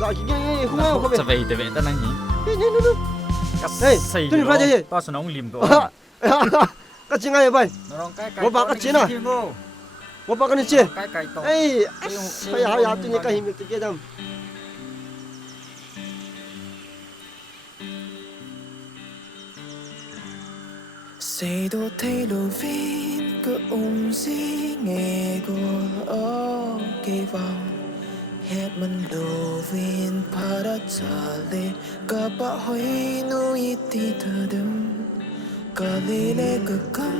gọi chị không không khôngจะไปแต่เวทนั่งนี้ nó Hey, tôi đi ra đây. ป้าสนองลิมก่อน các chị ngay vậy น้องใกล้ไก่ ว่าปากก็ชิ้นอ่ะ một bác con chị ใกล้ไก่ตก ấy phải hào hào tôi như cái hình được kia đâu Say đồ thấy đồ vin cứ gì nghe cô kỳ vọng hết mình đồ vin para chale cả ba hoi nuôi ti thơ đâm cả lý lệ cứ cắm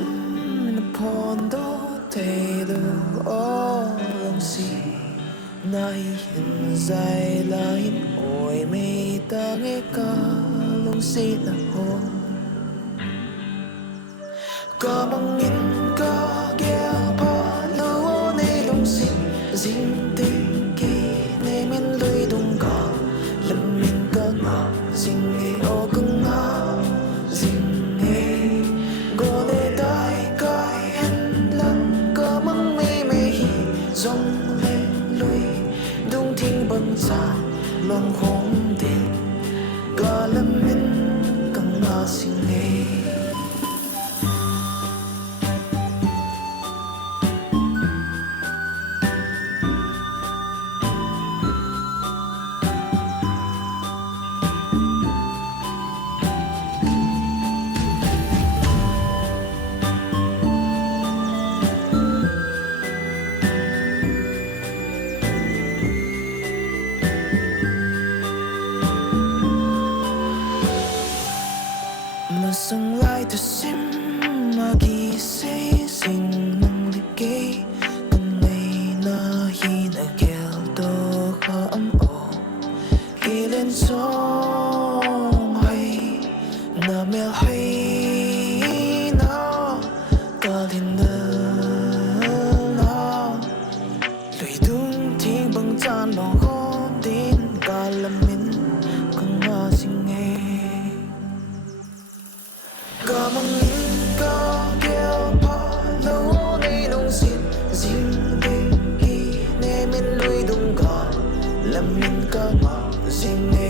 nó phòn đó thấy đồ lòng si nay hiện dài là hiện ôi mây ta nghe cả lòng si là hồn có bằng nhìn có kia pa lâu nay đông xin dinh tình kỳ nay mình lùi đông cả lâm mình có ngọ dinh nghe ô cưng ngọ dinh nghe có để tai cái hen lăng có mang mây mây hi dòng lên lùi đông thiên bằng xa lòng hồn tiền có lâm mình cưng ngọ dinh nghe mà sang lại từ sim mà kỳ say sinh năng liệt kê từng ngày na hi na kêu to khó âm ồ kỳ lên sông hay na mèo hay na cả linh na lùi đúng thiên bằng chan lòng khó tin cả lâm mình không ngờ sinh nghe có bằng nhìn có kêu pa lâu nay nông xin dinh tình kỳ nên mình lùi đúng cả làm mình có ngọ dinh nghe